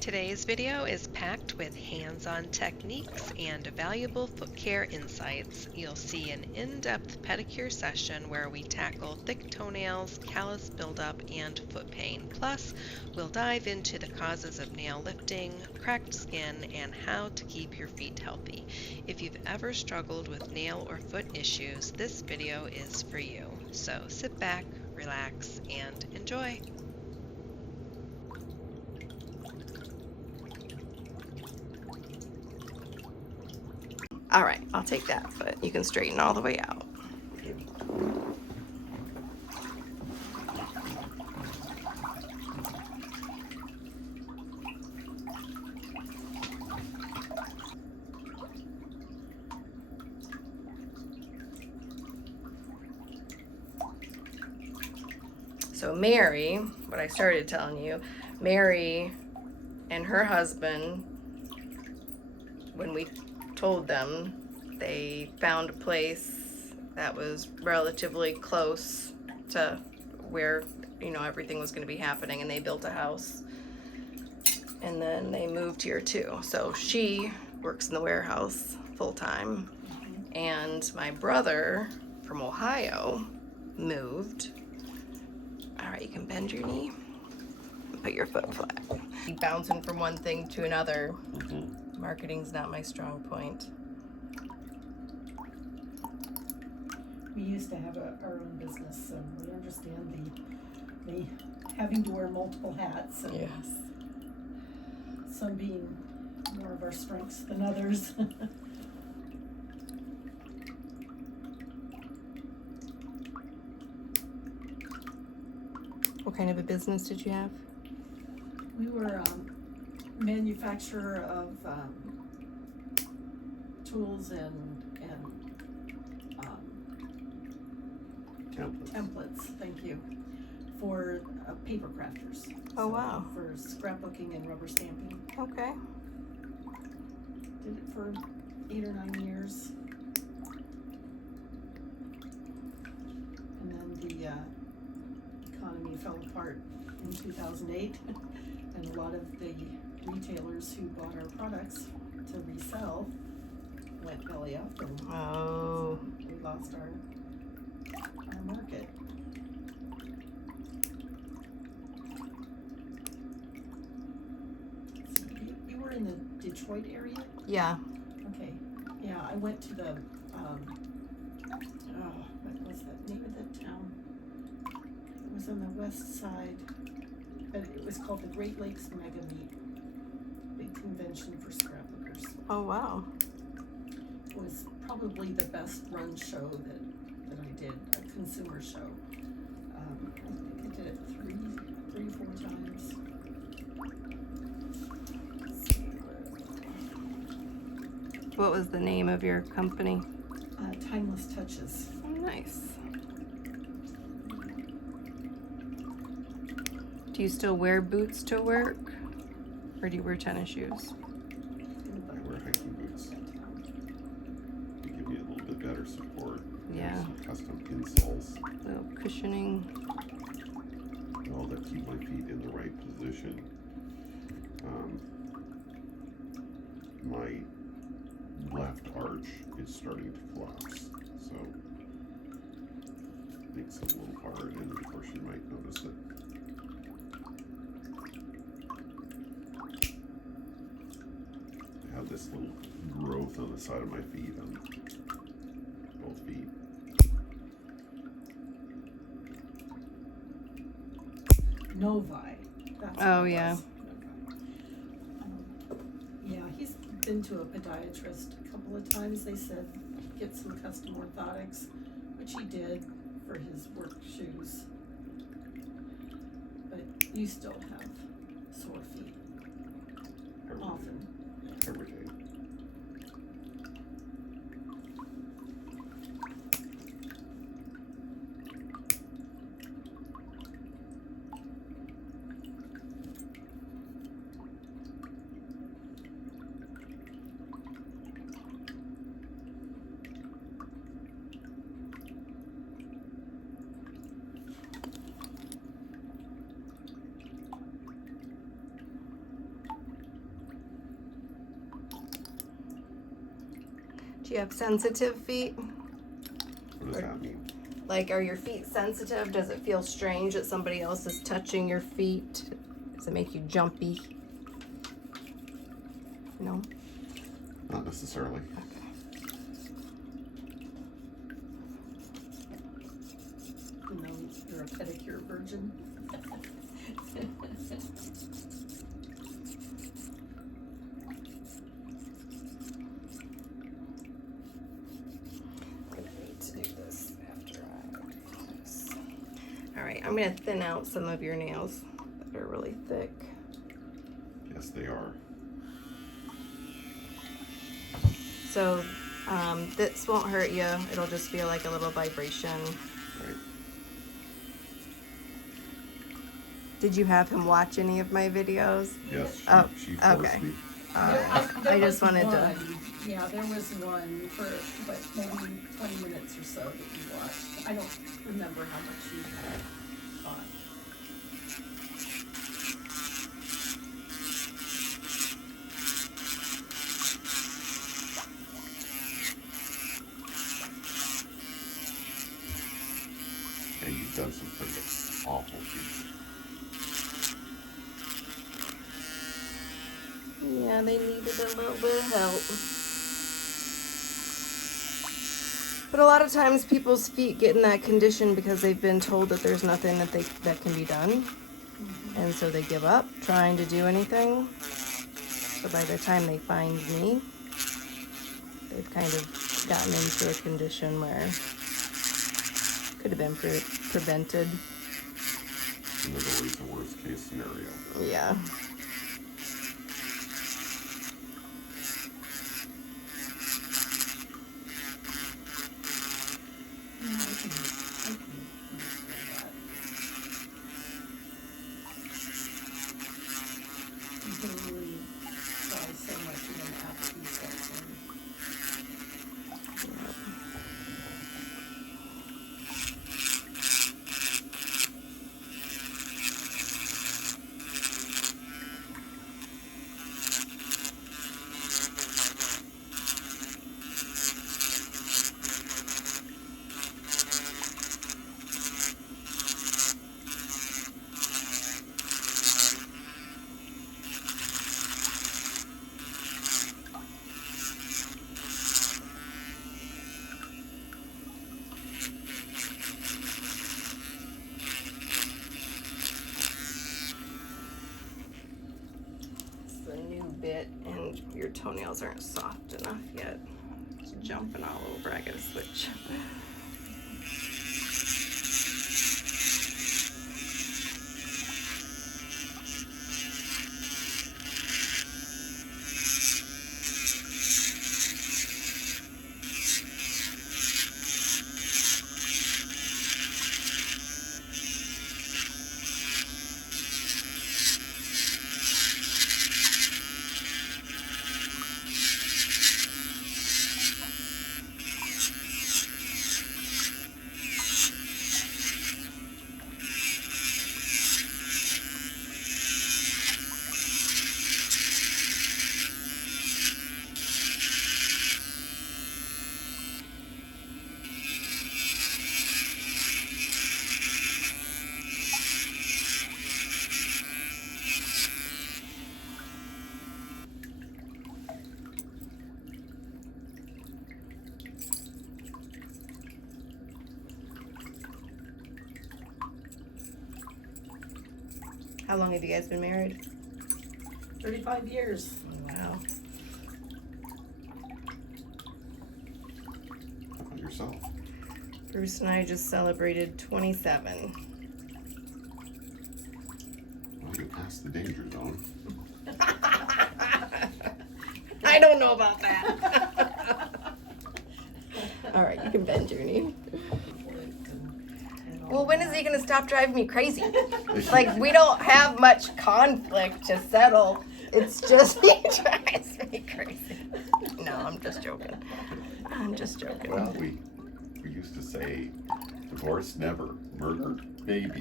Today's video is packed with hands-on techniques and valuable foot care insights. You'll see an in-depth pedicure session where we tackle thick toenails, callus buildup, and foot pain. Plus, we'll dive into the causes of nail lifting, cracked skin, and how to keep your feet healthy. If you've ever struggled with nail or foot issues, this video is for you. So sit back, relax, and enjoy. All right, I'll take that foot. You can straighten all the way out. So Mary, what I started telling you, Mary and her husband, when we told them, they found a place that was relatively close to where, you know, everything was going to be happening, and they built a house, and then they moved here too. So she works in the warehouse full-time, and my brother from Ohio moved. All right, you can bend your knee and put your foot flat. Bouncing from one thing to another. Marketing's not my strong point. We used to have our own business, so we understand the having to wear multiple hats. And yes. Some being more of our strengths than others. What kind of a business did you have? We were manufacturer of tools and templates, thank you, for paper crafters. Oh, wow. For scrapbooking and rubber stamping. Okay. Did it for 8 or 9 years. And then the economy fell apart in 2008, and a lot of the retailers who bought our products to resell went belly up, and Oh. we lost our market. So you were in the Detroit area? Yeah. Okay. Yeah, I went to the what was the name of that town? It was on the west side, but it was called the Great Lakes Mega Meet, big convention for scrapbookers. Oh, wow. It was probably the best run show that I did, a consumer show. I think I did it three or four times. Let's see, What was the name of your company? Timeless Touches. Oh, nice. Do you still wear boots to work? Or do you wear tennis shoes? I wear hiking boots. They give me a little bit better support. Yeah. There's custom insoles. Little cushioning. All that keep my feet in the right position. My left arch is starting to collapse, so it makes it a little hard, and of course you might notice it. I have this little growth on the side of my feet, on both feet. Novi. That's Oh, what it yeah. was. Yeah, he's been to a podiatrist a couple of times. They said get some custom orthotics, which he did for his work shoes. But you still have sore feet often. Every day. Do you have sensitive feet? What does that mean? Like, are your feet sensitive? Does it feel strange that somebody else is touching your feet? Does it make you jumpy? No? Not necessarily. You know, you're a pedicure virgin. Alright, I'm going to thin out some of your nails that are really thick. Yes, they are. So, this won't hurt you. It'll just feel like a little vibration. Right. Did you have him watch any of my videos? Yes, she forced okay. me. I just wanted to... Yeah, there was one for maybe 20 minutes or so that you watched. I don't remember how much you thought. And you've done some pretty awful things. Yeah, they needed a little bit of help. But a lot of times people's feet get in that condition because they've been told that there's nothing that can be done. And so they give up trying to do anything. So by the time they find me, they've kind of gotten into a condition where it could have been prevented. And there's always the worst case scenario. Yeah. Bit and your toenails aren't soft enough yet. It's jumping all over. I gotta switch. How long have you guys been married? 35 years. Wow. How about yourself? Bruce and I just celebrated 27. Well, you passed the danger zone. I don't know about that. All right, you can bend your knee. Well, when is he going to stop driving me crazy? Like, we don't have much conflict to settle. It's just he drives me crazy. No, I'm just joking. I'm just joking. Well, we used to say, divorce never, murder maybe.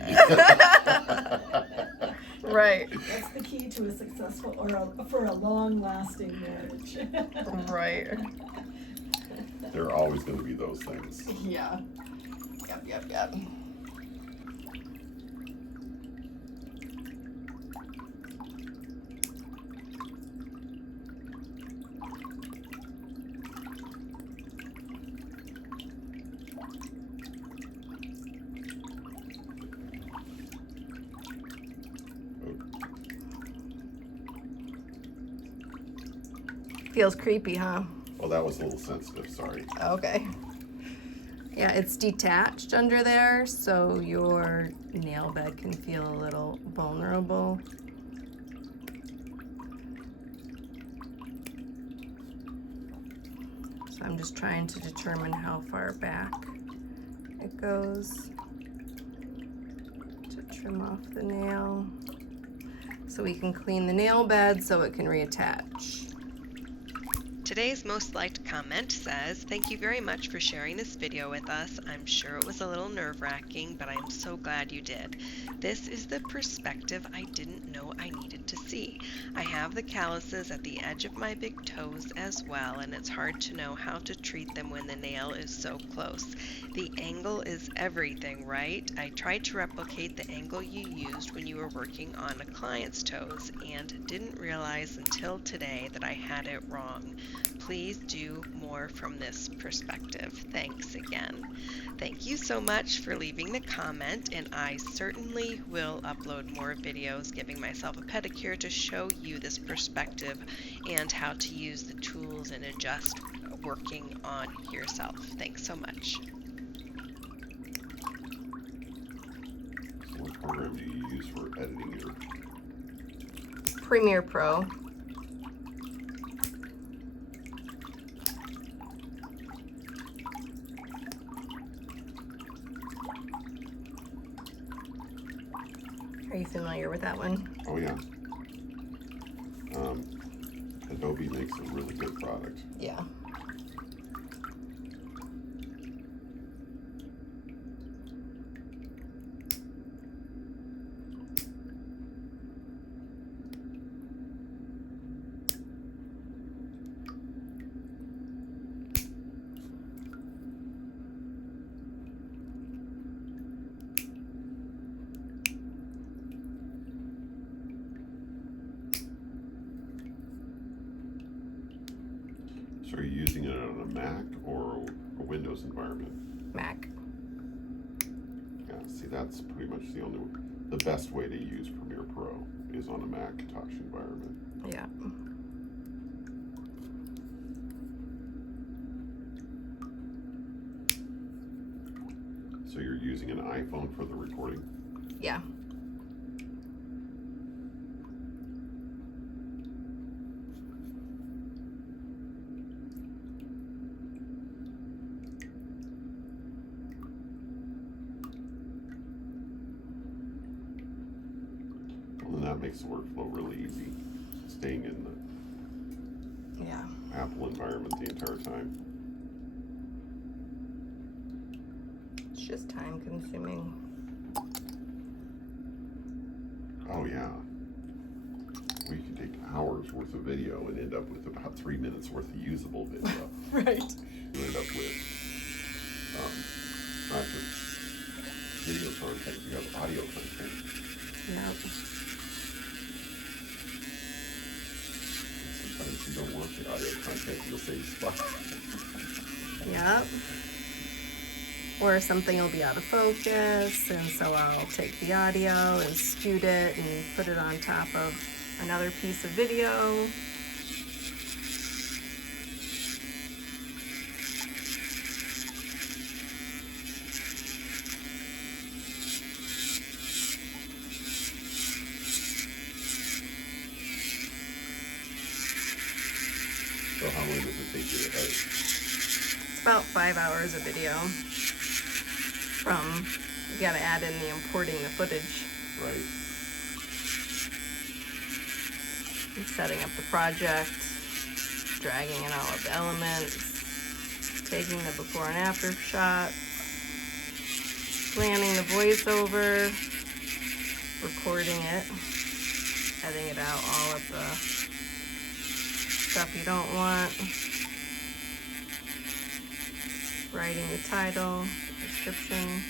Right. That's the key to a successful or for a long-lasting marriage. Right. There are always going to be those things. Yeah. Yep. Feels creepy, huh? Oh, that was a little sensitive, sorry. Okay. Yeah, it's detached under there, so your nail bed can feel a little vulnerable. So I'm just trying to determine how far back it goes to trim off the nail so we can clean the nail bed so it can reattach. Today's most liked comment says, "Thank you very much for sharing this video with us. I'm sure it was a little nerve-wracking, but I'm so glad you did. This is the perspective I didn't know I needed to see. I have the calluses at the edge of my big toes as well, and it's hard to know how to treat them when the nail is so close. The angle is everything, right? I tried to replicate the angle you used when you were working on a client's toes and didn't realize until today that I had it wrong. Please do more from this perspective. Thanks again." Thank you so much for leaving the comment, and I certainly will upload more videos giving myself a pedicure to show you this perspective and how to use the tools and adjust working on yourself. Thanks so much. So what program do you use for editing your... Premiere Pro. Are you familiar with that one? Oh, yeah. Adobe makes a really good product. Yeah. So are you using it on a Mac or a Windows environment? Mac. Yeah, see, that's pretty much the best way to use Premiere Pro is on a Macintosh environment. Yeah. So you're using an iPhone for the recording? Yeah. And that makes the workflow really easy, staying in the Apple environment the entire time. It's just time consuming. Oh yeah. We can take hours worth of video and end up with about 3 minutes worth of usable video. Right. You end up with not just video content, you have audio content. Yep. Sometimes you don't want the audio content, you'll save spot. Yep. Or something will be out of focus, and so I'll take the audio and scoot it and put it on top of another piece of video. So how long does it take you to edit? It's about 5 hours of video. You gotta add in the importing the footage. Right. And setting up the project, dragging in all of the elements, taking the before and after shots, planning the voiceover, recording it, editing it out all of the stuff you don't want. writing the title, description.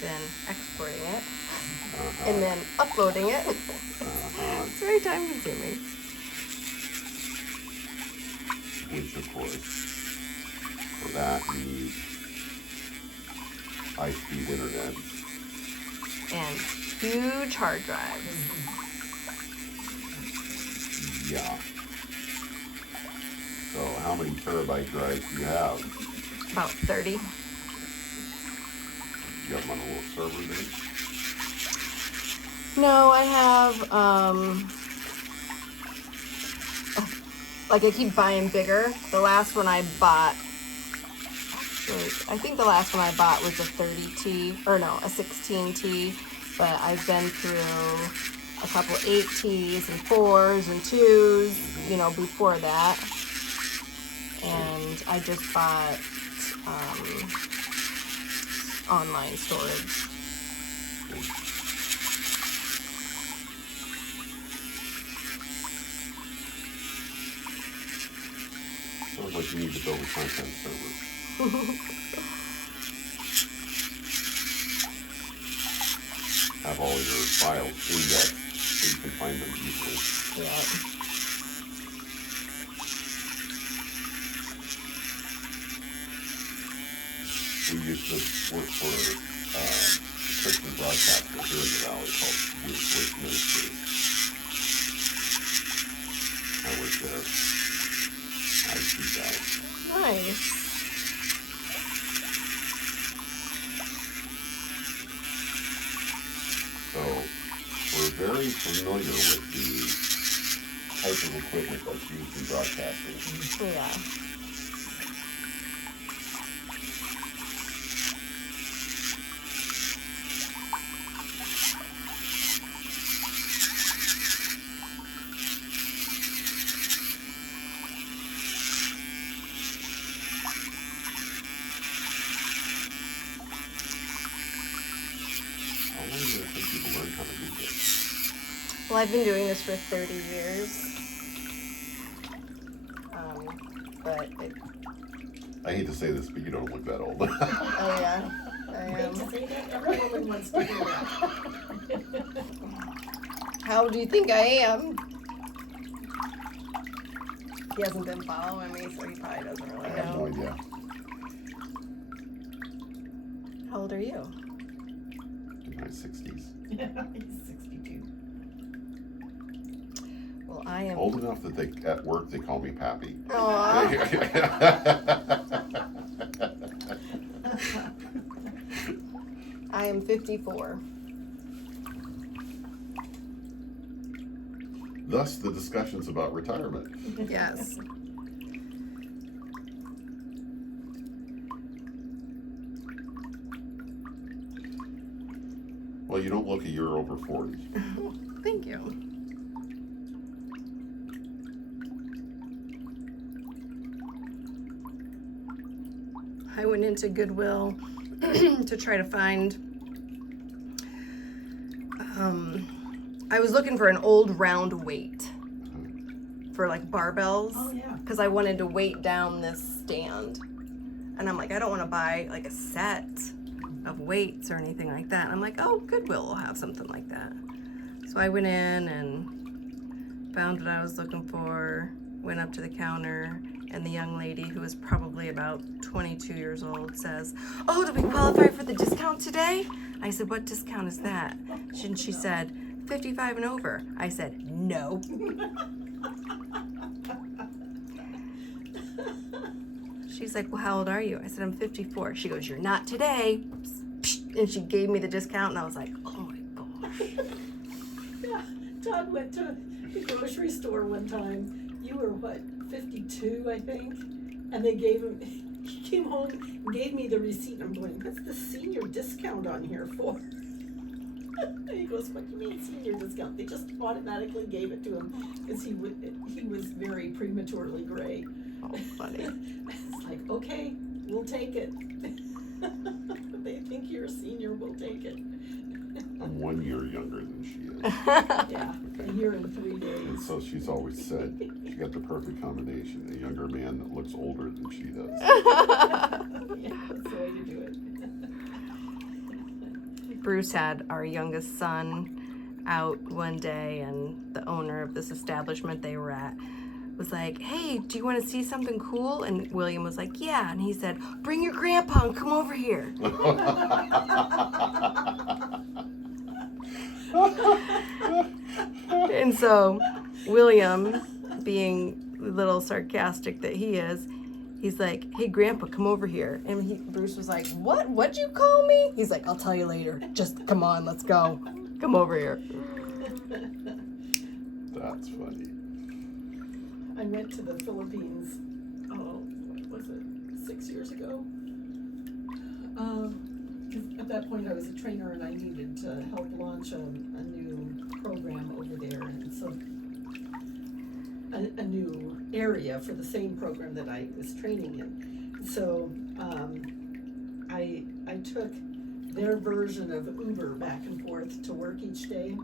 Then exporting it, and then uploading it. It's very time consuming. Which, of course, for that you need high-speed internet. And huge hard drives. Yeah. So how many terabyte drives do you have? About 30. You have them on a little server then? No, I have, like I keep buying bigger. The last one I bought, actually, I think the last one I bought was a 30T, or no, a 16T, but I've been through a couple 8Ts and 4s and 2s, you know, before that. And I just bought, online storage. Sounds like you need to build a content server. Have all your files indexed so you can find them easily. Yeah. We used to work for a Christian broadcaster here in the valley called Manicurist. I worked there. IT guy. Nice. So we're very familiar with the type of equipment that's used in broadcasting. Yeah. How long does it take people to learn how to do this? Well, I've been doing this for 30 years. But it, I hate to say this, but you don't look that old. oh yeah, I I hate am. to say that, every woman wants to hear that. How do you think I am? He hasn't been following me, so he probably doesn't I really have no know. idea. How old are you? In my 60s. He's 62. Well, I am. Old enough that they at work they call me Pappy. Aw. I am 54. Thus the discussions about retirement. Yes. Well, you don't look a year over 40. Thank you. I went into Goodwill to try to find, I was looking for an old round weight for like barbells. Oh, yeah. Because I wanted to weight down this stand. And I'm like, I don't want to buy like a set of weights or anything like that. And I'm like, oh, Goodwill will have something like that. So I went in and found what I was looking for, went up to the counter, and the young lady, who was probably about 22 years old, says, oh, do we qualify for the discount today? I said, what discount is that? And she said, 55 and over. I said, no. She's like, well, how old are you? I said, I'm 54. She goes, you're not today. And she gave me the discount, and I was like, oh my gosh. Yeah, Todd went to the grocery store one time. You were what, 52, I think? And they gave him, he came home and gave me the receipt. I'm going, what's the senior discount on here for? And he goes, what do you mean senior discount? They just automatically gave it to him because he was very prematurely gray. Oh, funny. It's like, okay, we'll take it. They think you're a senior, we'll take it. Oh, I'm 1 year younger than she is. Yeah, Okay. a year and 3 And days. so she's always said she got the perfect combination, a younger man that looks older than she does. Yeah, that's the way to do it. Bruce had our youngest son out one day, and the owner of this establishment they were at was like, "Hey, do you want to see something cool?" And William was like, "Yeah." And he said, "Bring your grandpa and come over here." And so William, being the little sarcastic that he is, he's like, "Hey, Grandpa, come over here." And Bruce was like, "What? What'd you call me?" He's like, "I'll tell you later. Just come on, let's go. Come over here." That's funny. I went to the Philippines, what was it, 6 years ago? 'Cause at that point I was a trainer and I needed to help launch a new program over there, and so a new area for the same program that I was training in. So I took their version of Uber back and forth to work each day.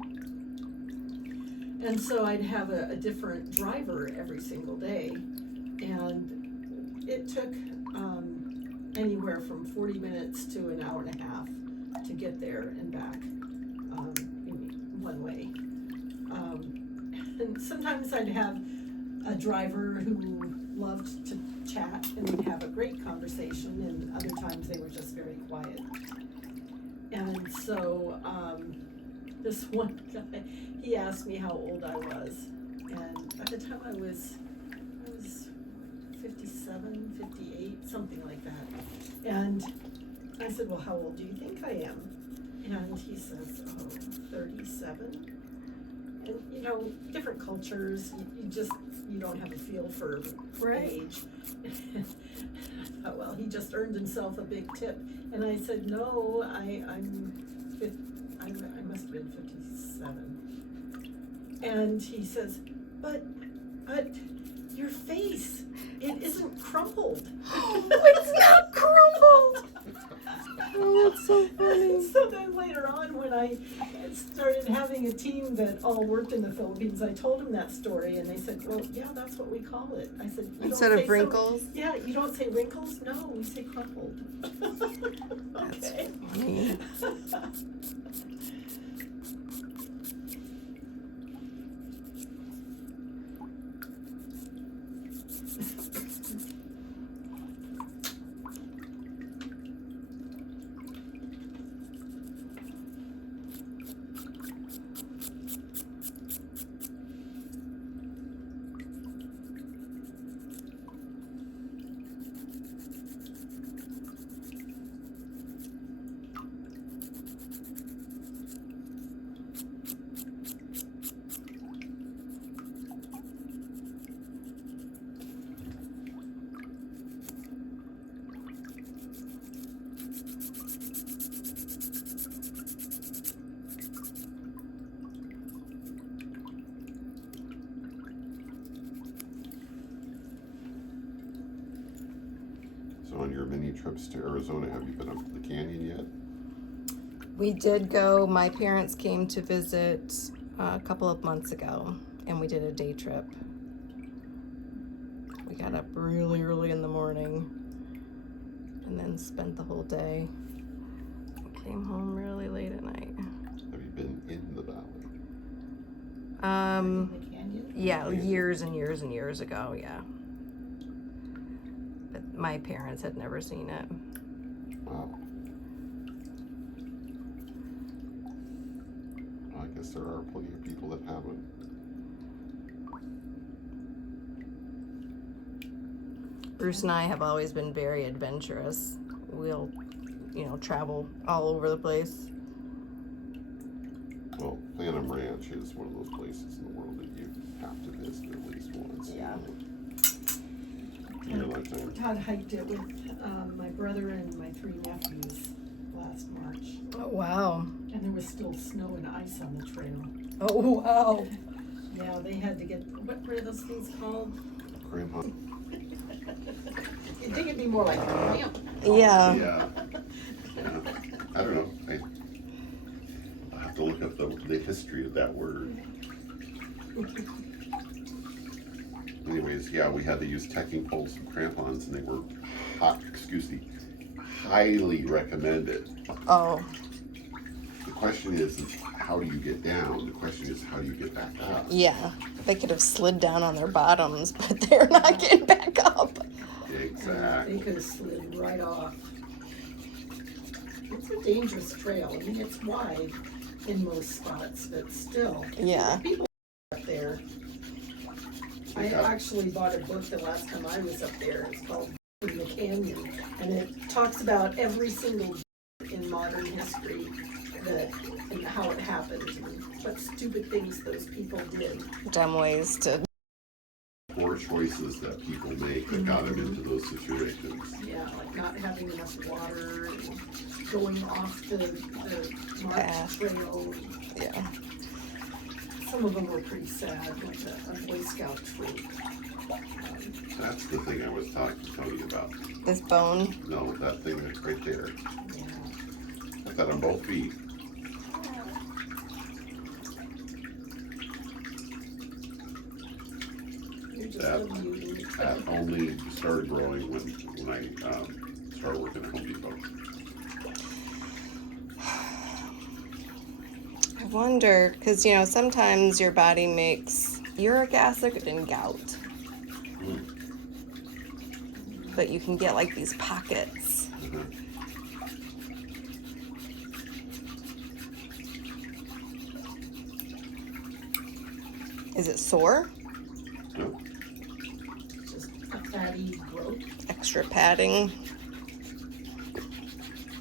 And so I'd have a different driver every single day, and it took anywhere from 40 minutes to an hour and a half to get there and back in one way. And sometimes I'd have a driver who loved to chat and we'd have a great conversation, and other times they were just very quiet. And so this one guy, he asked me how old I was, and at the time I was 57, 58, something like that. And I said, "Well, how old do you think I am?" And he says, "Oh, 37. And you know, different cultures, you don't have a feel for age. I thought, well, he just earned himself a big tip. And I said, "No, I must have been 57. And he says, but your face, it isn't crumpled." It's not crumbled. Oh, that's so funny. So then later on, when I started having a team that all worked in the Philippines, I told them that story, and they said, "Well, yeah, that's what we call it." I said, "You Instead don't of say wrinkles? yeah, you don't say wrinkles? No, we say crumpled." Okay. Funny. So on your mini trips to Arizona, have you been up the canyon yet? We did go. My parents came to visit a couple of months ago, and we did a day trip. We got up really early in the morning and then spent the whole day. Came home really late at night. Have you been in the valley? The canyon? Yeah, years and years and years ago, yeah. But my parents had never seen it. Wow. I guess there are plenty of people that haven't. Bruce and I have always been very adventurous. We'll, travel all over the place. Well, Phantom Ranch is one of those places in the world that you have to visit at least once. Yeah. In your lifetime. Todd hiked it with my brother and my 3 nephews last March, Oh, wow. and there was still snow and ice on the trail. Oh, wow. Yeah, they had to get, what were those things called? Grandpa. You'd think it'd be more like a ramp. Yeah. Yeah. I don't know. have to look up the history of that word. Anyways, yeah, we had to use tacking poles and crampons, and they were highly recommended. Oh, The question is how do you get down? The question is how do you get back up? yeah. They could have slid down on their bottoms, but they're not getting back up. Exactly. They could have slid right off. It's a dangerous trail. I mean, it's wide in most spots, but still. Yeah. People up there. I actually bought a book the last time I was up there. It's called In the Canyon, and it talks about every single in modern history and how it happened and what stupid things those people did. Dumb ways to. Poor choices that people make that got them into those situations. Yeah, like not having enough water and going off the marked Path. trail. Yeah. Some of them were pretty sad, like a Boy Scout troop. That's the thing I was talking to Tony about. This bone. No, that thing that's right there. Yeah. I've got on both feet. You're just a beauty. That only started growing when I started working at Home Depot. I wonder, because sometimes your body makes uric acid and gout, but you can get like these pockets. Is it sore? No, Just a fatty growth. Extra padding?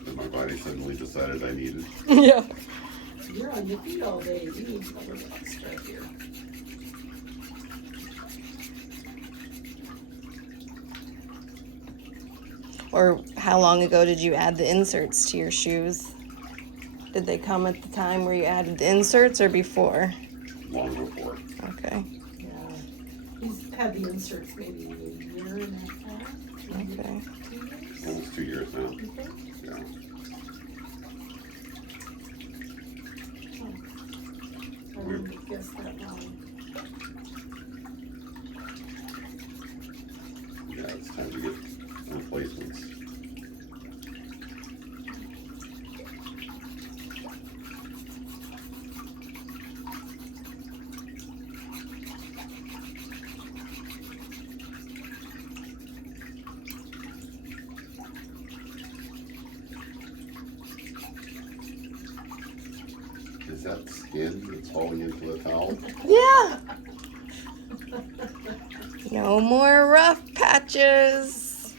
and my body suddenly decided I needed. Yeah. You're on your feet all day. You need a little extra here. Or how long ago did you add the inserts to your shoes? Did they come at the time where you added the inserts or before? Long before. Okay. Yeah. He's had the inserts maybe a year and a half. Maybe Okay. 2 years. Almost 2 years now. You think? Yeah. I wouldn't have guessed that long. Yeah, it's time to get replacements. Is that skin that's falling into the towel? Yeah. No more rough patches.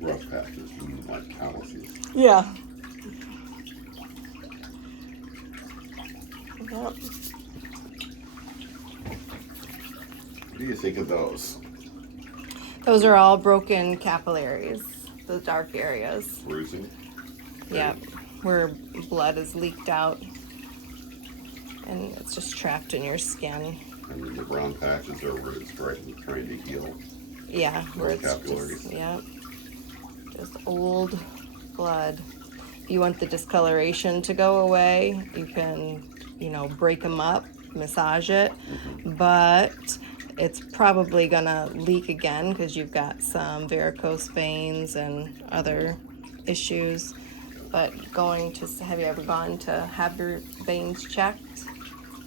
Rough patches, like calluses. Yeah. Yep. What do you think of those? Those are all broken capillaries, the dark areas. Bruising? Yep. Where blood is leaked out and it's just trapped in your skin. And then the brown patches are where it's trying to heal. Yeah, where it's Capillaries. just, yep. Just old blood. If you want the discoloration to go away, you can, break them up, massage it, but it's probably gonna leak again because you've got some varicose veins and other issues. But have you ever gone to have your veins checked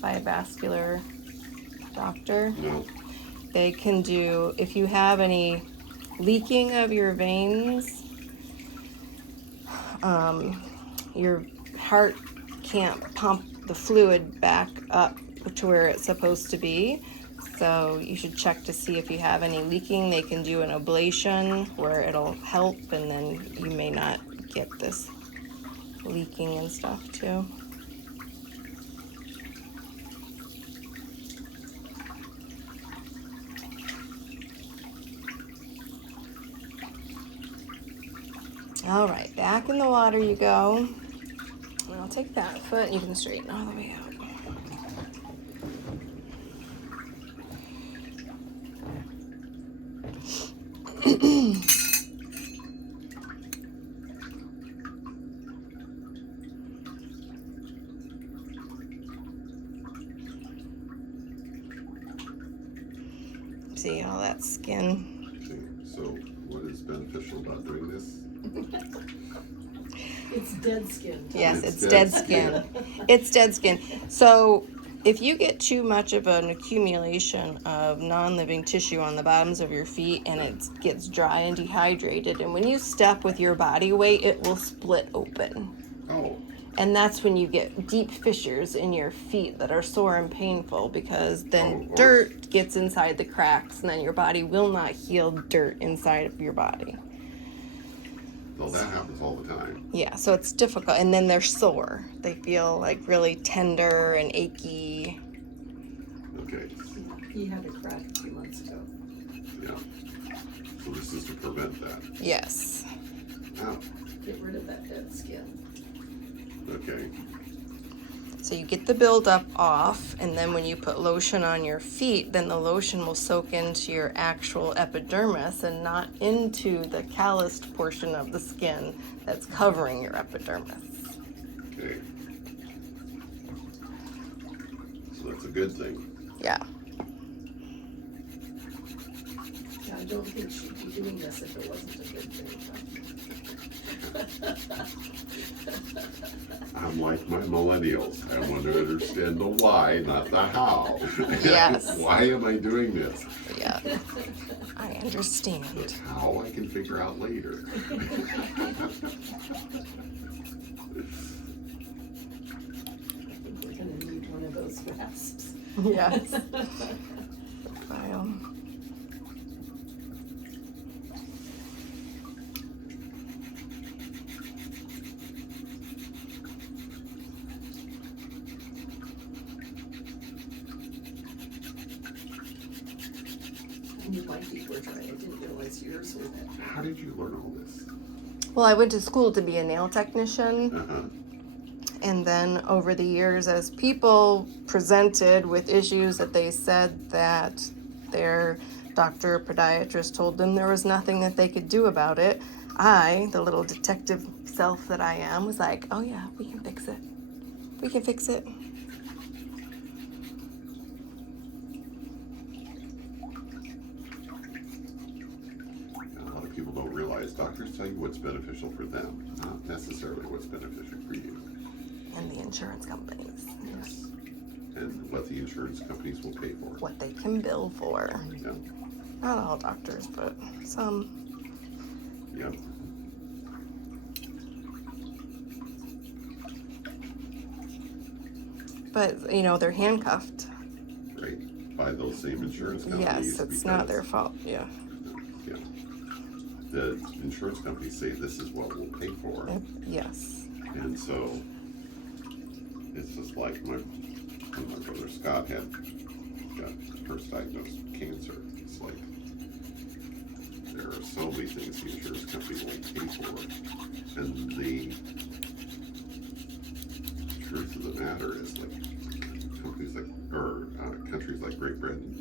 by a vascular doctor? No. They can do, if you have any leaking of your veins, your heart can't pump the fluid back up to where it's supposed to be. So you should check to see if you have any leaking. They can do an ablation where it'll help, and then you may not get this leaking and stuff too. All right, back in the water you go. And I'll take that foot and you can straighten all the way out. See all that skin? Okay, so what is beneficial about doing this? It's dead skin. Yes, it's dead skin. It's dead skin. So if you get too much of an accumulation of non-living tissue on the bottoms of your feet and it gets dry and dehydrated, and when you step with your body weight, it will split open. Oh, And that's when you get deep fissures in your feet that are sore and painful, because then Oh, dirt gets inside the cracks and then your body will not heal dirt inside of your body. well, that happens all the time. Yeah, so it's difficult. And then they're sore. They feel like really tender and achy. Okay, He had a crack a few months ago. yeah. So this is to prevent that. Yes. Ah, Get rid of that dead skin. okay. So you get the buildup off, and then when you put lotion on your feet, then the lotion will soak into your actual epidermis and not into the calloused portion of the skin that's covering your epidermis. Okay. So that's a good thing. Yeah. Yeah, I don't think she'd be doing this if it wasn't a good thing. I'm like my millennials. I want to understand the why, not the how. Yes. Why am I doing this? Yeah. I understand. The how I can figure out later. I think we're gonna need one of those rasps. Yes. File. I knew my feet were dry. I didn't realize yours were that. How did you learn all this? Well, I went to school to be a nail technician. Uh-huh. And then over the years, as people presented with issues that they said that their doctor or podiatrist told them there was nothing that they could do about it, I, the little detective self that I am, was like, oh yeah, we can fix it. We can fix it. A lot of people don't realize doctors tell you what's beneficial for them, not necessarily what's beneficial for you. And the insurance companies, Yes. And what the insurance companies will pay for. what they can bill for. Yeah. Not all doctors, but some. Yeah. But, you know, they're handcuffed. Right. By those same insurance companies. Yes, it's not because- their fault. Yeah. Yeah. The insurance companies say this is what we'll pay for. Yes. And so it's just like when my brother Scott got first diagnosed with cancer. It's like there are so many things the insurance company won't pay for. And the truth of the matter is, like, companies like, or countries like Great Britain,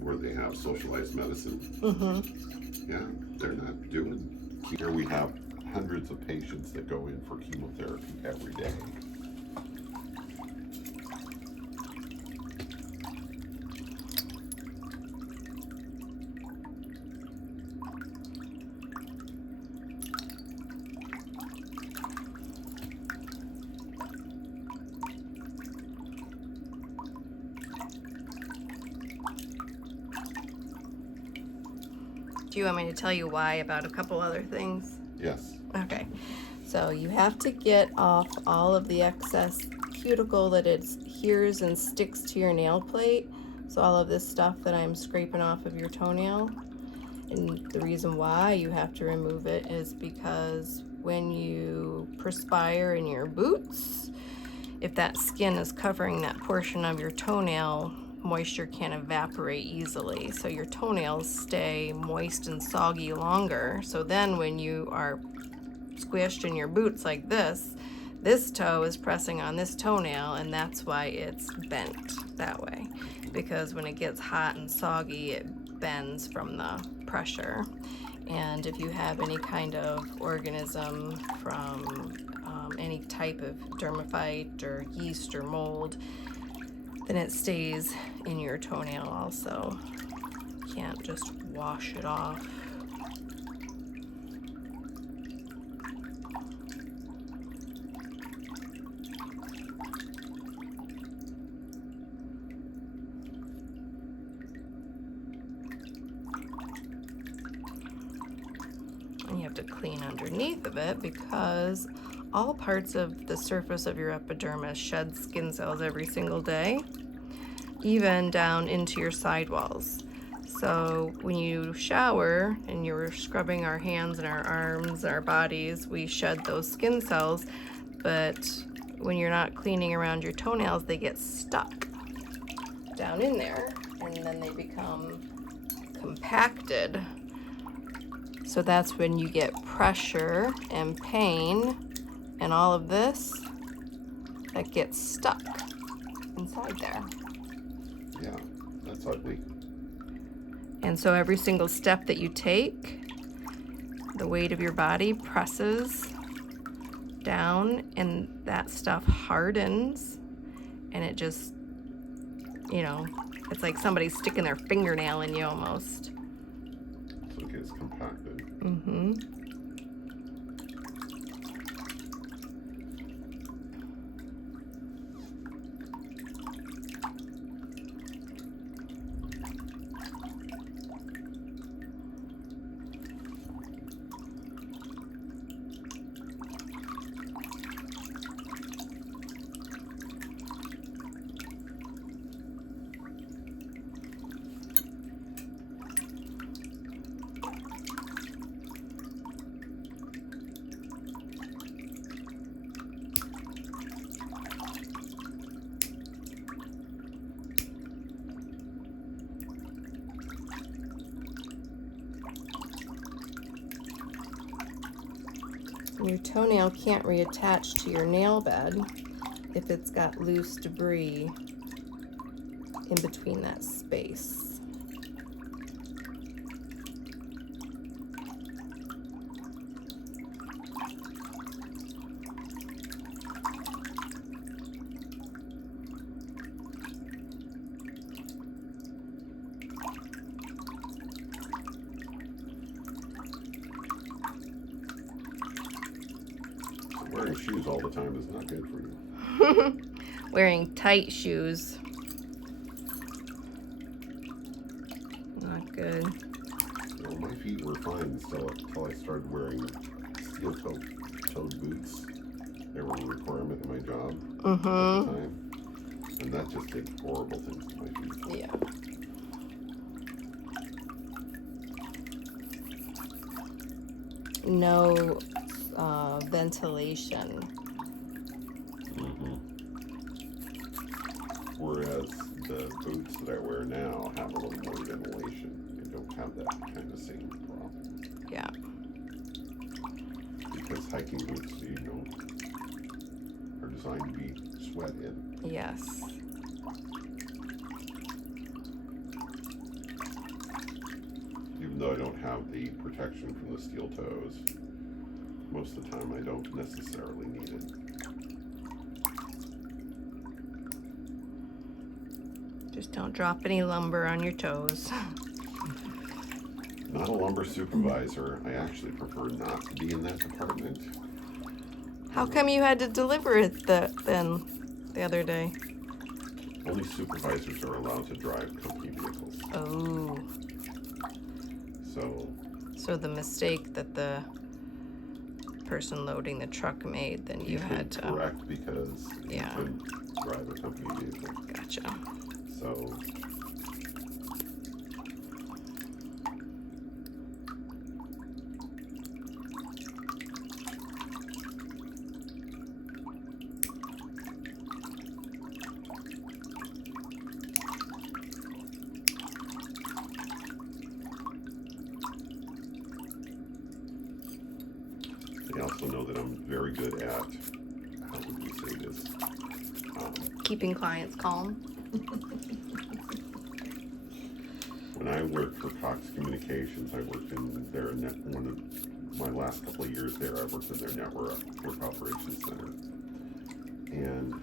where they have socialized medicine, Mm-hmm. yeah, they're not doing. Here we have hundreds of patients that go in for chemotherapy every day. Do you want me to tell you why about a couple other things? Yes. Okay. So you have to get off all of the excess cuticle that adheres and sticks to your nail plate. So all of this stuff that I'm scraping off of your toenail. And the reason why you have to remove it is because when you perspire in your boots, if that skin is covering that portion of your toenail, moisture can evaporate easily. So your toenails stay moist and soggy longer. So then when you are squished in your boots like this toe is pressing on this toenail, and that's why it's bent that way. Because when it gets hot and soggy, it bends from the pressure. And if you have any kind of organism from any type of dermaphyte or yeast or mold, then it stays in your toenail also. You can't just wash it off. And you have to clean underneath of it because all parts of the surface of your epidermis shed skin cells every single day, even down into your sidewalls. So when you shower and you're scrubbing our hands and our arms, our bodies, we shed those skin cells, but when you're not cleaning around your toenails, they get stuck down in there and then they become compacted. So that's when you get pressure and pain and all of this that gets stuck inside there. Yeah, that's ugly. And so every single step that you take, the weight of your body presses down and that stuff hardens and it just, you know, it's like somebody's sticking their fingernail in you almost. So it gets compacted. Mm-hmm. Your toenail can't reattach to your nail bed if it's got loose debris in between that space. Wearing shoes all the time is not good for you. Wearing tight shoes. Not good. Well, my feet were fine until I started wearing steel-toed boots. They were a requirement in my job at the time. And that just did horrible things to my feet. Yeah. No ventilation. Whereas the boots that I wear now have a little more ventilation. They don't have that kind of same problem. Yeah. Because hiking boots, you know, are designed to be sweat in. Yes. Even though I don't have the protection from the steel toes, most of the time I don't necessarily need it. Just don't drop any lumber on your toes. Not a lumber supervisor. I actually prefer not to be in that department. How come you had to deliver it then the other day? Only supervisors are allowed to drive company vehicles. Oh. So the mistake that the person loading the truck made, then you had to. Correct, because you Yeah. couldn't drive a company vehicle. Gotcha. So they also know that I'm very good at, how would you say this? Keeping clients calm. When I worked for Cox Communications. I worked in their one of my last couple of years there. I worked in their network operations center, and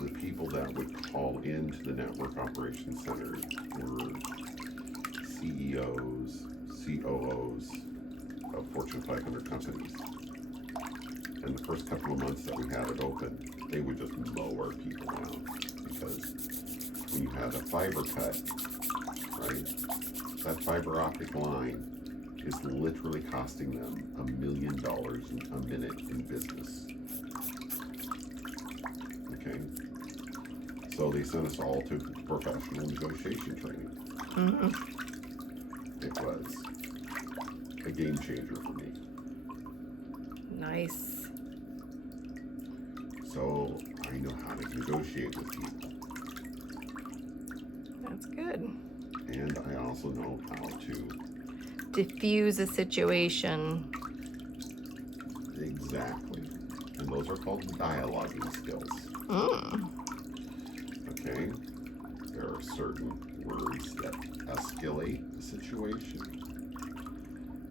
the people that would call into the network operations center were CEOs, COOs of Fortune 500 companies. And the first couple of months that we had it open, they would just mow our people out, because when you had a fiber cut, right, that fiber optic line is literally costing them $1 million a minute in business. Okay? So they sent us all to professional negotiation training. Mm-hmm. It was a game changer for me. Nice. So I know how to negotiate with people. That's good. And I also know how to Diffuse a situation. exactly. And those are called dialoguing skills. Okay? There are certain words that escalate the situation.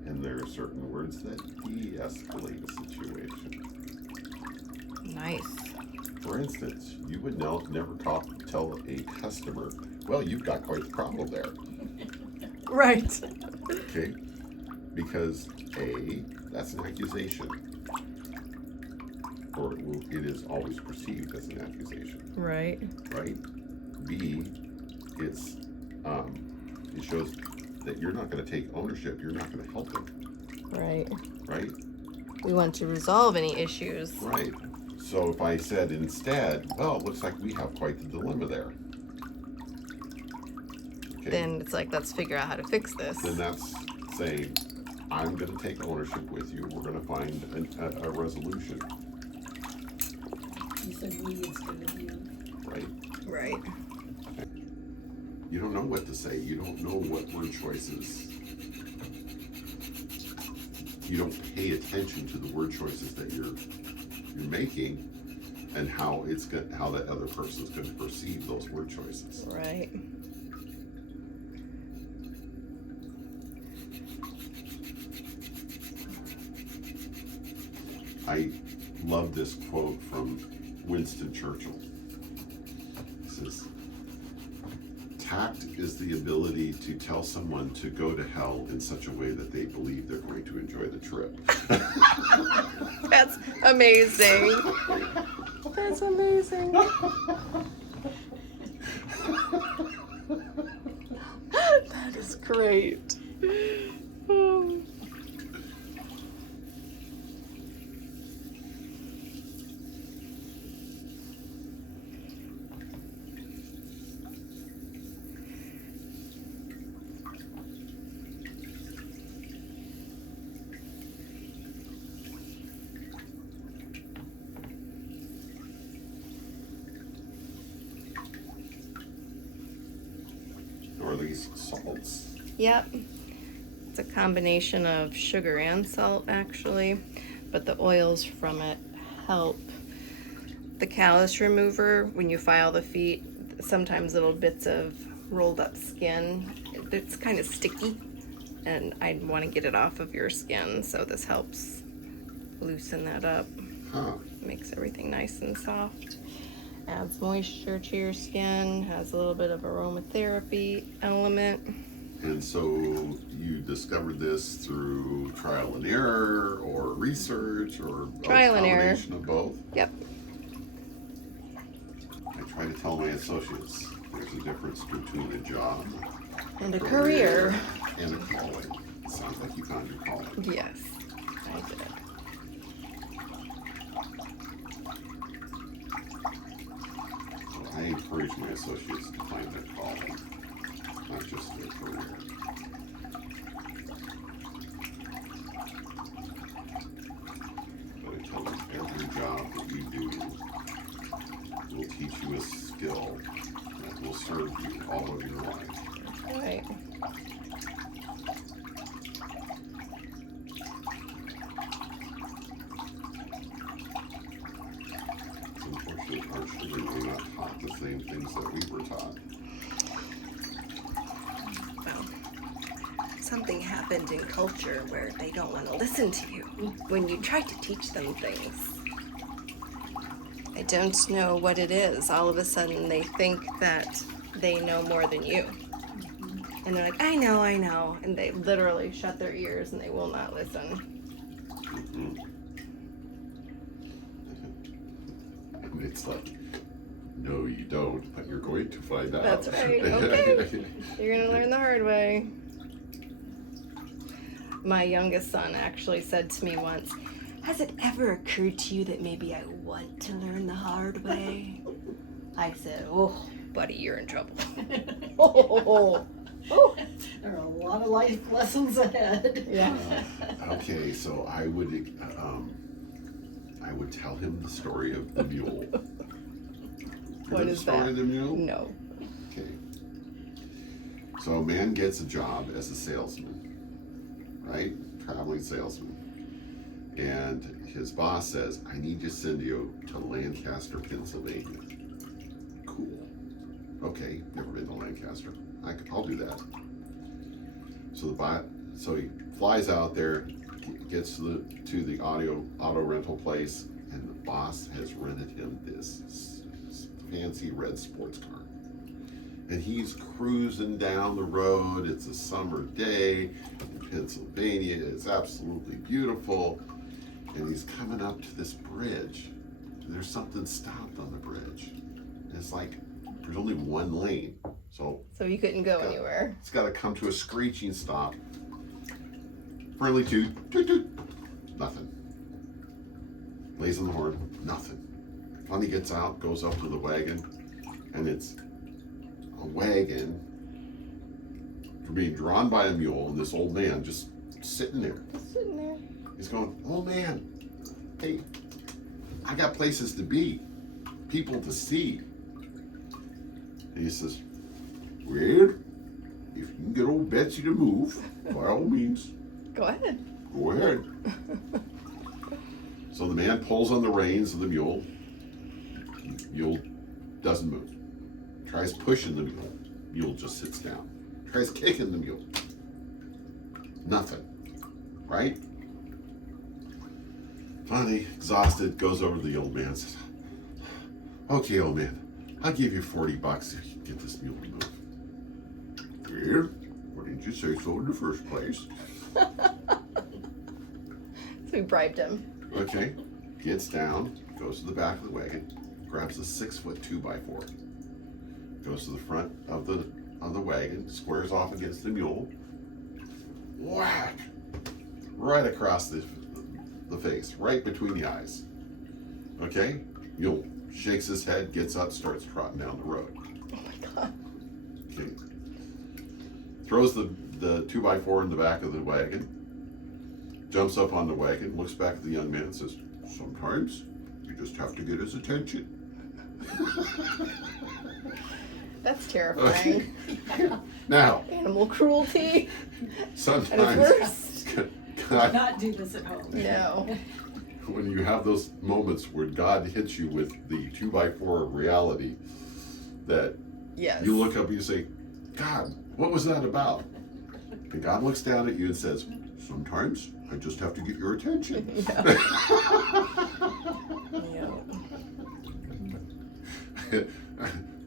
And there are certain words that de-escalate a situation. Nice. For instance, you would never tell a customer, well, you've got quite the problem there. Right. Okay? Because A, that's an accusation. Or it is always perceived as an accusation. Right. Right? B, it shows that you're not going to take ownership. You're not going to help them. Right. Right? We want to resolve any issues. Right. So if I said instead, well, it looks like we have quite the dilemma there. Okay. Then it's like, let's figure out how to fix this. Then that's saying, I'm going to take ownership with you. We're going to find a resolution. You said we instead of you. Right? Right. You don't know what to say. You don't know what word choices. You don't pay attention to the word choices that you're making, and how that other person's going to perceive those word choices. Right. I love this quote from Winston Churchill. It says, tact is the ability to tell someone to go to hell in such a way that they believe they're going to enjoy the trip. That's amazing. That's amazing. That is great. Or these salts. Yep. It's a combination of sugar and salt, actually, but the oils from it help. The callus remover, when you file the feet, sometimes little bits of rolled up skin, it's kind of sticky, and I want to get it off of your skin, so this helps loosen that up. Huh. Makes everything nice and soft. Adds moisture to your skin, has a little bit of aromatherapy element. And so you discovered this through trial and error, or research, or Trial a and error. combination of both? Yep. I try to tell my associates there's a difference between a job And a career. and a calling. It sounds like you found your calling. Yes, I did. So I encourage my associates to find their calling, not just their career. But I tell them every job that you do will teach you a skill that will serve you all of your life. Right. Unfortunately, our children were not taught the same things that we were taught. something happened in culture where they don't want to listen to you when you try to teach them things. I don't know what it is. All of a sudden they think that they know more than you. And they're like, I know. And they literally shut their ears and they will not listen. And it's like, no, you don't, but you're going to find out. That's right. Okay. You're going to learn the hard way. My youngest son actually said to me once, has it ever occurred to you that maybe I want to learn the hard way? I said, oh, buddy, you're in trouble. There are a lot of life lessons ahead. Yeah. Okay, so I would tell him the story of the mule. What Heard is the story that? of the mule? No. Okay. So a man gets a job as a salesman, right? Traveling salesman. And his boss says, I need to send you to Lancaster, Pennsylvania. Cool. Okay, never been to Lancaster. I'll do that. So he flies out there, gets to the auto rental place, and the boss has rented him this fancy red sports car. And he's cruising down the road. It's a summer day in Pennsylvania. It's absolutely beautiful. And he's coming up to this bridge. And there's something stopped on the bridge. And it's like, there's only one lane. So you couldn't go anywhere. It's got to come to a screeching stop. Friendly toot, toot, toot. Nothing. Lays on the horn, nothing. Finally gets out, goes up to the wagon, and it's a wagon being drawn by a mule, and this old man just sitting there. Just sitting there. He's going, old man, hey, I got places to be, people to see. And he says, well, if you can get old Betsy to move, by all means, Go ahead. go ahead. So the man pulls on the reins of the mule. Mule doesn't move. Tries pushing the mule. Mule just sits down. Tries kicking the mule. Nothing. Right? Finally, exhausted, goes over to the old man and says, okay, old man, I'll give you $40 if you can get this mule to move. Well, why didn't you say so in the first place? So we bribed him. Okay, gets down, goes to the back of the wagon, grabs a 6-foot 2x4, goes to the front of the wagon, squares off against the mule, whack, right across the face, right between the eyes. Okay, mule shakes his head, gets up, starts trotting down the road. Oh my God. Okay, throws the 2x4 in the back of the wagon. Jumps up on the wagon, looks back at the young man and says, sometimes you just have to get his attention. That's terrifying. Okay. Now, Animal cruelty. sometimes At its worst. Do not do this at home. No. when you have those moments where God hits you with the 2x4 of reality, that Yes. you look up and you say, God, what was that about? And God looks down at you and says, sometimes I just have to get your attention. Yeah.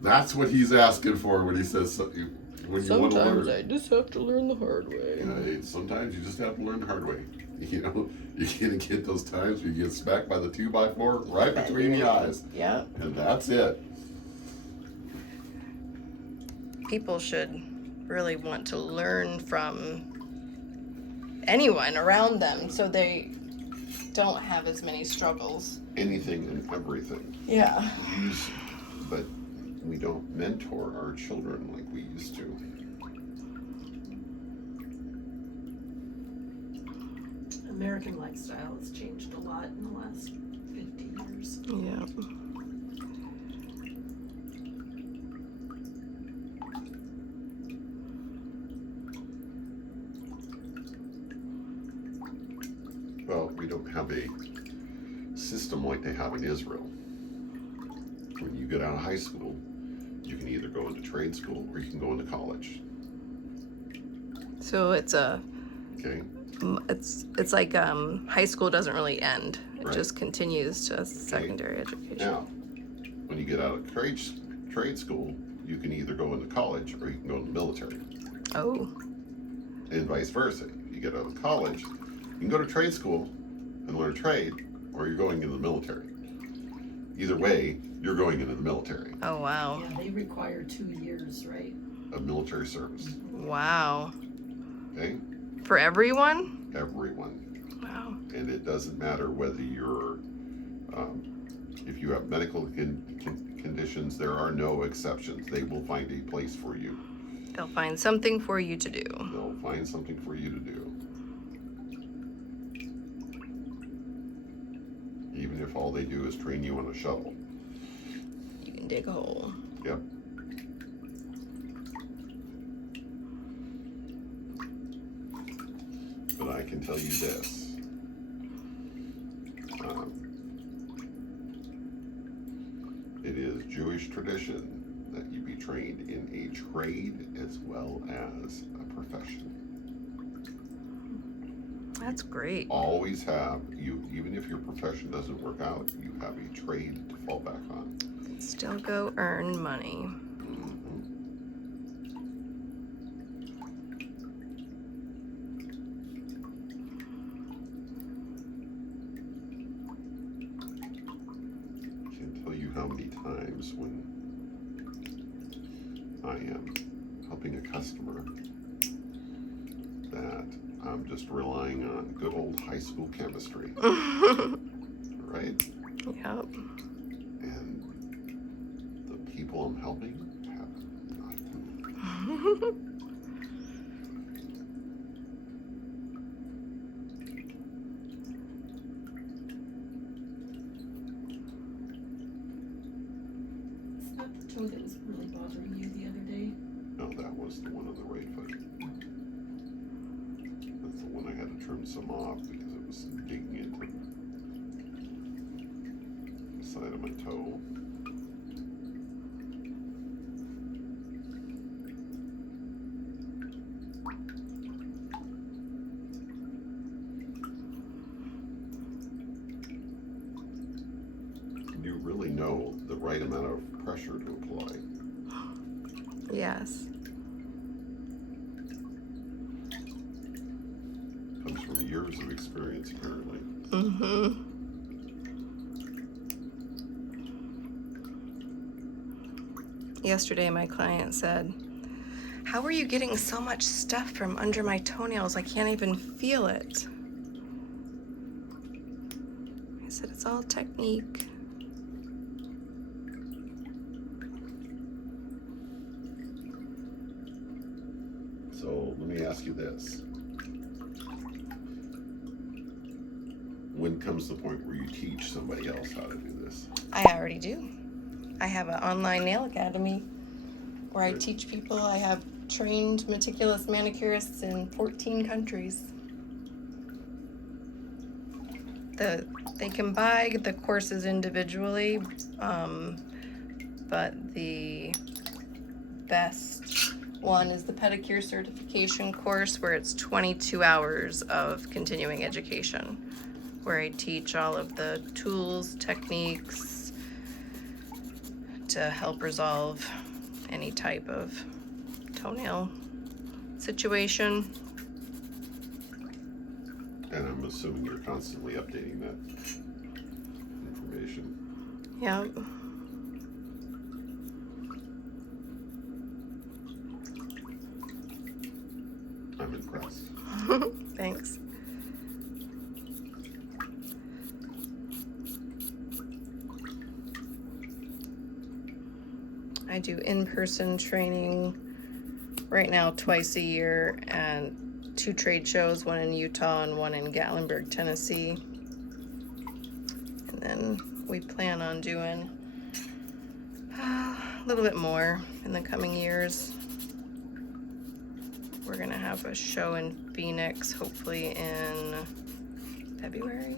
That's what he's asking for when he says, when you want to learn. Sometimes I just have to learn the hard way. Sometimes you just have to learn the hard way. You know, you're going to get those times where you get smacked by the 2x4 right between the eyes. Yeah. And that's it. People should really want to learn from anyone around them so they don't have as many struggles. Anything and everything. Yeah. But we don't mentor our children like we used to. American lifestyle has changed a lot in the last 50 years. Yeah. Well, we don't have a system like they have in Israel. When you get out of high school, you can either go into trade school or you can go into college. So it's Okay, it's like high school doesn't really end. It Right. just continues to secondary education. now, when you get out of trade school, you can either go into college or you can go in the military, Oh, and vice versa. If you get out of college, you can go to trade school and learn a trade, or you're going into the military. Either way, you're going into the military, oh wow, Yeah, they require 2 years, right? of military service. wow. Okay, For everyone? everyone. Wow. And it doesn't matter whether you're, if you have medical conditions, there are no exceptions. They will find a place for you. They'll find something for you to do. They'll find something for you to do. Even if all they do is train you on a shovel. You can dig a hole. Yep. But I can tell you this. It is Jewish tradition that you be trained in a trade as well as a profession. That's great. Always have, even if your profession doesn't work out, you have a trade to fall back on. Still go earn money. Can't tell you how many times when I am helping a customer that I'm just relying on good old high school chemistry, right? Yep. And the people I'm helping have not a clue. It's not the toe that was really bothering you the other day. No, that was the one on the right foot. That's the one I had to trim some off because it was digging into the side of my toe. You really know the right amount of pressure to apply. Yes. Comes from years of experience, apparently. Mm-hmm. Yesterday, my client said, "How are you getting so much stuff from under my toenails? I can't even feel it." I said, "It's all technique." So let me ask you this. When comes the point where you teach somebody else how to do this? I already do. I have an online nail academy where I Good. teach people. I have trained meticulous manicurists in 14 countries. They can buy the courses individually, but the best one is the Pedicure certification course, where it's 22 hours of continuing education, where I teach all of the tools, techniques to help resolve any type of toenail situation. And I'm assuming you're constantly updating that information. Yep. I'm impressed. Thanks. I do in-person training right now twice a year, and 2 trade shows, one in Utah and one in Gatlinburg, Tennessee. And then we plan on doing a little bit more in the coming years. We're gonna have a show in Phoenix, hopefully in February.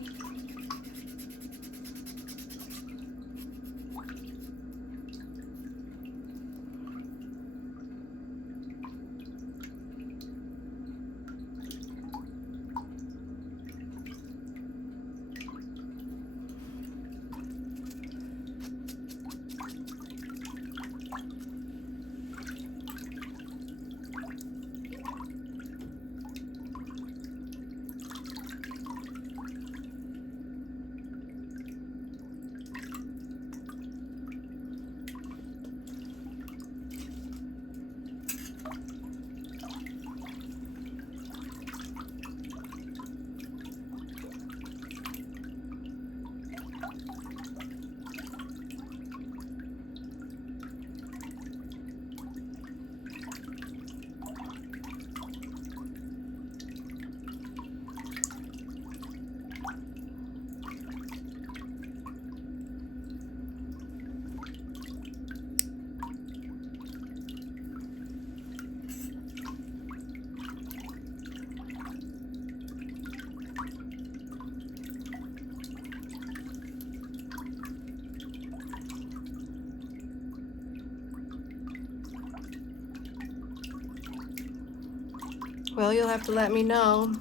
Well, you'll have to let me know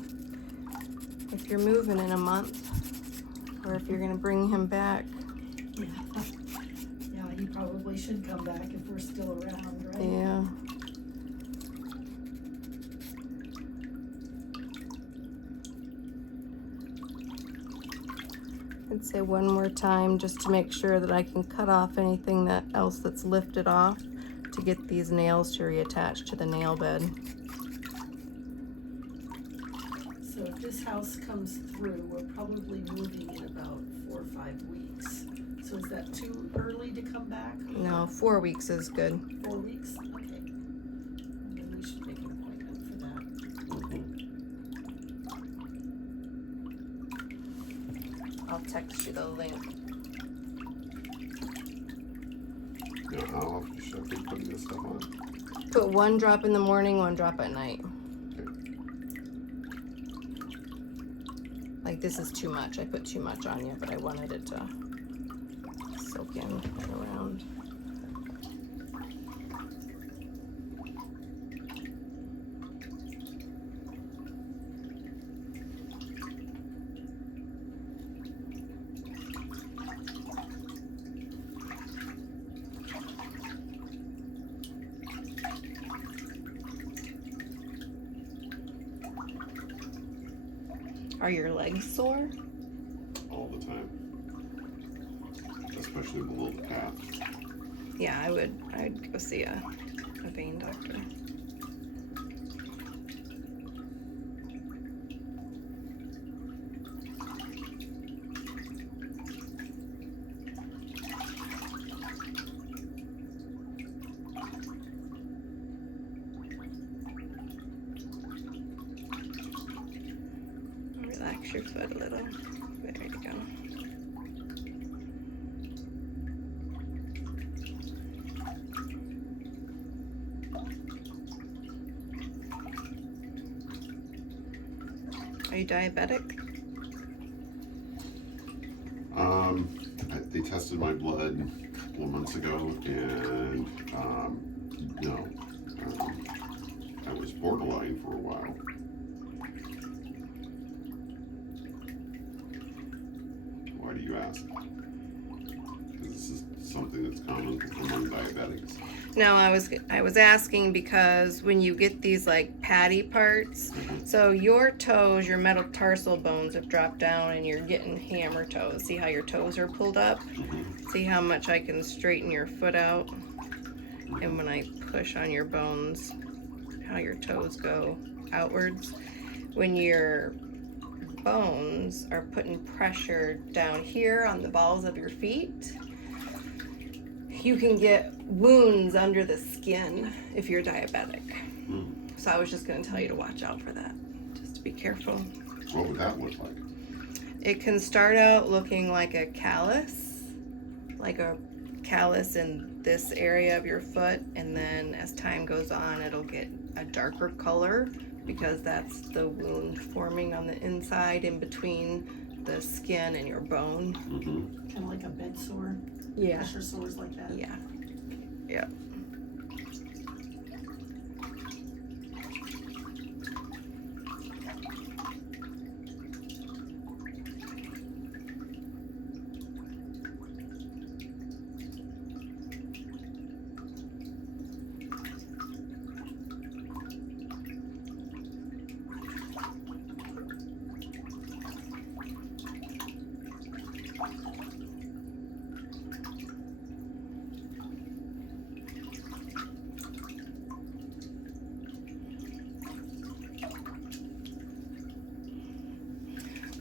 if you're moving in a month or if you're gonna bring him back. Yeah. Yeah, he probably should come back if we're still around, right? Yeah. I'd say one more time just to make sure that I can cut off anything else that's lifted off to get these nails to reattach to the nail bed. So if this house comes through, we're probably moving in about 4 or 5 weeks. So is that too early to come back? No, 4 weeks is good. 4 weeks? Okay. Then we should make an appointment for that. I'll text you the link. Now, how often should I be putting this stuff on? Put 1 drop in the morning, 1 drop at night. Like this is too much. I put too much on you, but I wanted it to soak in and around. Are your legs sore? All the time. Especially below the calf. Yeah, I'd go see a vein doctor. Relax your foot a little. There you go. Are you diabetic? They tested my blood a couple of months ago, and no, I was borderline for a while. Why do you ask? Because this is something that's common among diabetics. No, I was asking because when you get these like patty parts, so your toes, your metatarsal bones have dropped down and you're getting hammer toes. See how your toes are pulled up? See how much I can straighten your foot out? And when I push on your bones, how your toes go outwards. When your bones are putting pressure down here on the balls of your feet, you can get wounds under the skin if you're diabetic. So I was just going to tell you to watch out for that, just to be careful. What would that look like? It can start out looking like a callus in this area of your foot, and then as time goes on it'll get a darker color because that's the wound forming on the inside in between the skin and your bone. Kind of like a bed sore? Yeah. Pressure sores like that? Yeah. Yeah.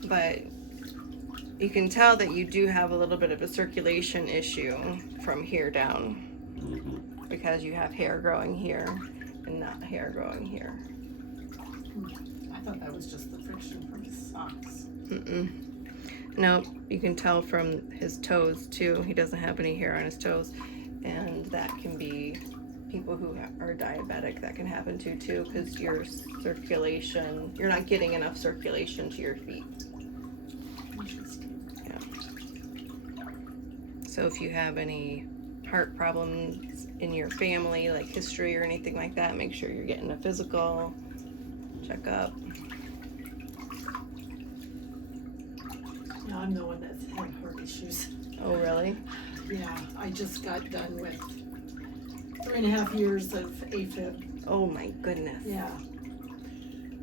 But you can tell that you do have a little bit of a circulation issue from here down because you have hair growing here and not hair growing here. I thought that was just the friction from his socks. Nope, you can tell from his toes too. He doesn't have any hair on his toes, and that can be people who are diabetic. That can happen too because your circulation, you're not getting enough circulation to your feet. Yeah. So if you have any heart problems in your family, like history or anything like that, make sure you're getting a physical. check up. Yeah, I'm the one that's had heart issues. Oh, really? Yeah, I just got done with 3.5 years of AFib. Oh my goodness. Yeah.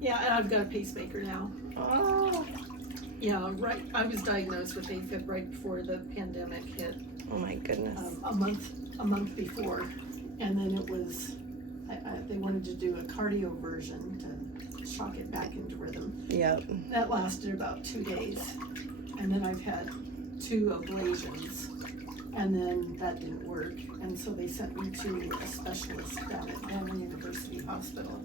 Yeah, and I've got a pacemaker now. Oh. Yeah, right. I was diagnosed with AFib right before the pandemic hit. Oh my goodness. A month before, and then it was. They wanted to do a cardio version to shock it back into rhythm. Yep. That lasted about 2 days, and then I've had 2 ablations, and then that didn't work, and so they sent me to a specialist down at Maryland University Hospital.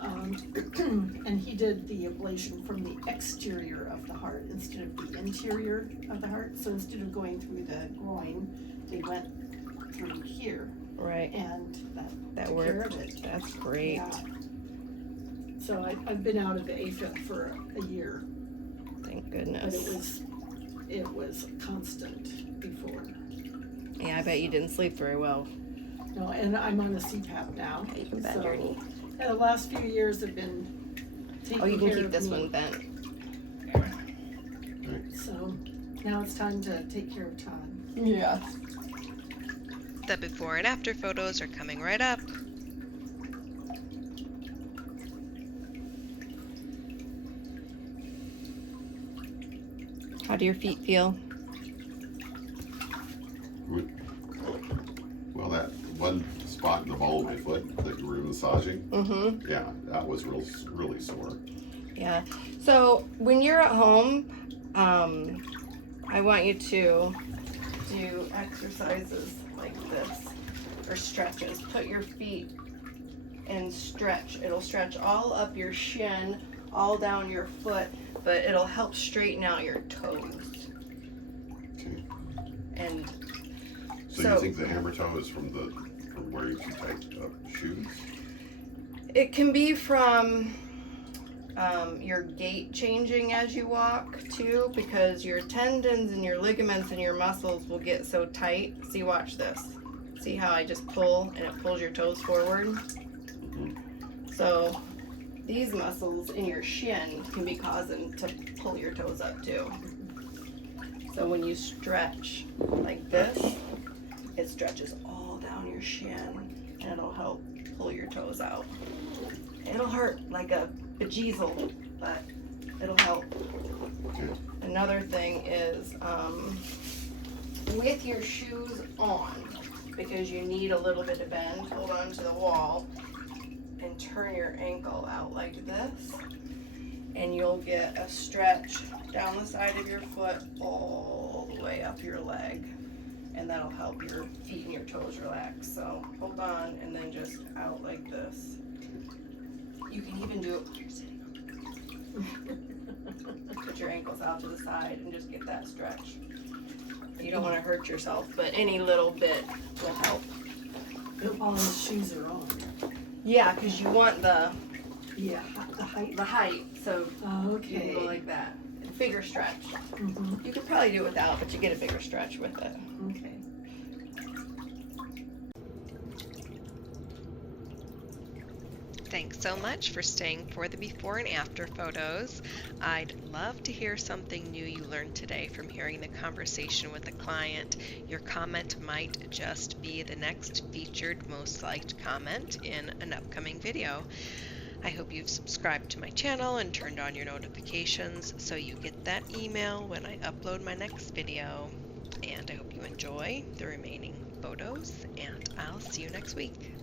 And he did the ablation from the exterior of the heart instead of the interior of the heart. So instead of going through the groin, they went through here. Right. And that took worked. care of it. That's great. Yeah. So I've been out of the AFib for a year, Thank but goodness. it was constant before. Yeah, I bet you didn't sleep very well. No, and I'm on the CPAP now. You can bend your knee. And the last few years have been taking Oh, you can care keep of this me. one bent. So now it's time to take care of Todd. Yeah. The before and after photos are coming right up. How do your feet feel? Well, that one spot in the ball of my foot that you were massaging, Mm-hmm. yeah, that was really sore. Yeah. So when you're at home, I want you to do exercises like this, or stretches. Put your feet and stretch. It'll stretch all up your shin, all down your foot, but it'll help straighten out your toes. Okay. And So you think the hammer toe is from where you take shoes? it can be from your gait changing as you walk too, because your tendons and your ligaments and your muscles will get so tight. See, watch this. See how I just pull and it pulls your toes forward? Mm-hmm. So these muscles in your shin can be causing to pull your toes up too. So when you stretch like this, it stretches all down your shin and it'll help pull your toes out. It'll hurt like a bejezel, but it'll help. Okay. Another thing is with your shoes on, because you need a little bit of bend, hold on to the wall and turn your ankle out like this, and you'll get a stretch down the side of your foot all the way up your leg, and that'll help your feet and your toes relax. So hold on and then just out like this. You can even do it while you're sitting on. Put your ankles out to the side and just get that stretch. You don't want to hurt yourself, but any little bit will help. All the shoes are on. Yeah, because you want the The height. so you can Okay. go like that. Bigger stretch. Mm-hmm. You could probably do it without, but you get a bigger stretch with it. Okay. Thanks so much for staying for the before and after photos. I'd love to hear something new you learned today from hearing the conversation with the client. Your comment might just be the next featured most liked comment in an upcoming video. I hope you've subscribed to my channel and turned on your notifications so you get that email when I upload my next video. And I hope you enjoy the remaining photos, and I'll see you next week.